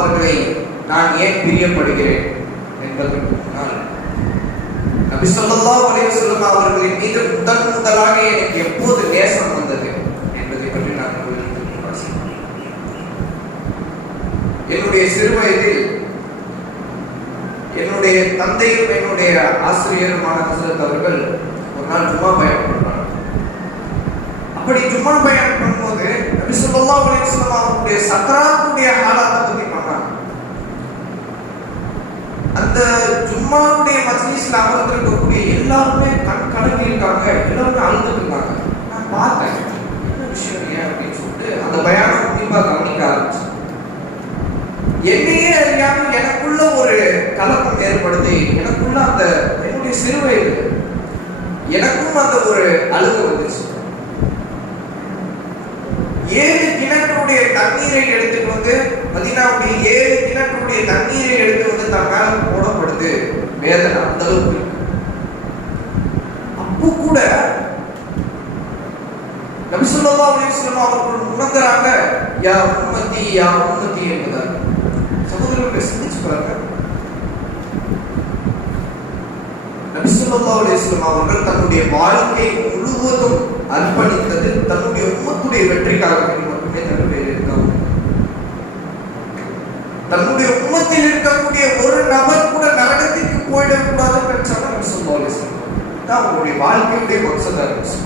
அவர்களை நான் ஏன் பிரியப்படுகிறேன் என்பதற்கு முன்னால் நபி ஸல்லல்லாஹு அலைஹி வஸல்லம் அவர்களின் மீது முதலாக எனக்கு எப்போது நேசம் வந்தது என்பதை பற்றி நான் உங்களுக்கு வாசிக்கிறேன். என்னுடைய சிறு வயதில் என்னுடைய தந்தையும் என்னுடைய ஆசிரியருமான ஹஸ்ரத் அவர்கள் ஒரு நாள் ஜும்மா பயணம் பண்ணாங்க. அப்படி ஜும்மா பயணம் பண்ணும்போது நபி ஸல்லல்லாஹு அலைஹி வஸல்லம் அவருடைய சக்கராத்துடைய ஹாலாத்தை பத்தி பண்ணாங்க. அந்த ஜும்மாவுடைய மஜ்லிஸ்ல அமர்ந்திருக்கக்கூடிய எல்லாருமே கண் கலங்கி இருக்காங்க, எல்லாருமே அழுதுட்டு இருக்காங்க. நான் பார்த்தேன் என்ன விஷயம் ஏன் அப்படின்னு சொல்லிட்டு அந்த பயானம் உன்னிப்பா கவனிக்க ஆரம்பிச்சேன். என்னையே அறியாமல் எனக்குள்ள ஒரு கலக்கம் ஏற்படுத்தி எனக்குள்ள அந்த என்னுடைய சிறு வயது எனக்கும் அந்த ஒரு அழுகு வந்துச்சு. 7 கிணற்றுடைய தண்ணீரை எடுத்துட்டு வந்து மதீனாவுடைய 7 கிணற்றுடைய தண்ணீரை எடுத்து வந்து தன் மேல போடப்படுது. வேதனை அந்த அளவுக்கு. அப்போ கூட நபி ஸல்லல்லாஹு அலைஹி வஸல்லம் அவர்கள் உணர்ந்தாங்க யா உம்மத்தி என்பதாக. சகோதரர்களை சிந்திச்சு பாருங்க. நபி ஸல்லல்லாஹு அலைஹி வஸல்லம் அவர்கள் தன்னுடைய வாழ்க்கை முழுவதும் அர்ப்பணித்தது தன்னுடைய உம்மத்துடைய வெற்றிக்காக மட்டுமே தன்னுடைய இருக்காங்க. தன்னுடைய உம்மத்தில் இருக்கக்கூடிய ஒரு நபர் கூட நரகத்திற்கு போயிடக்கூடாதுன்னு நினைச்சாங்க நபி ஸல்லல்லாஹு அலைஹி வஸல்லம். அவங்களுடைய வாழ்க்கையுடைய மக்சதா இருந்துச்சு.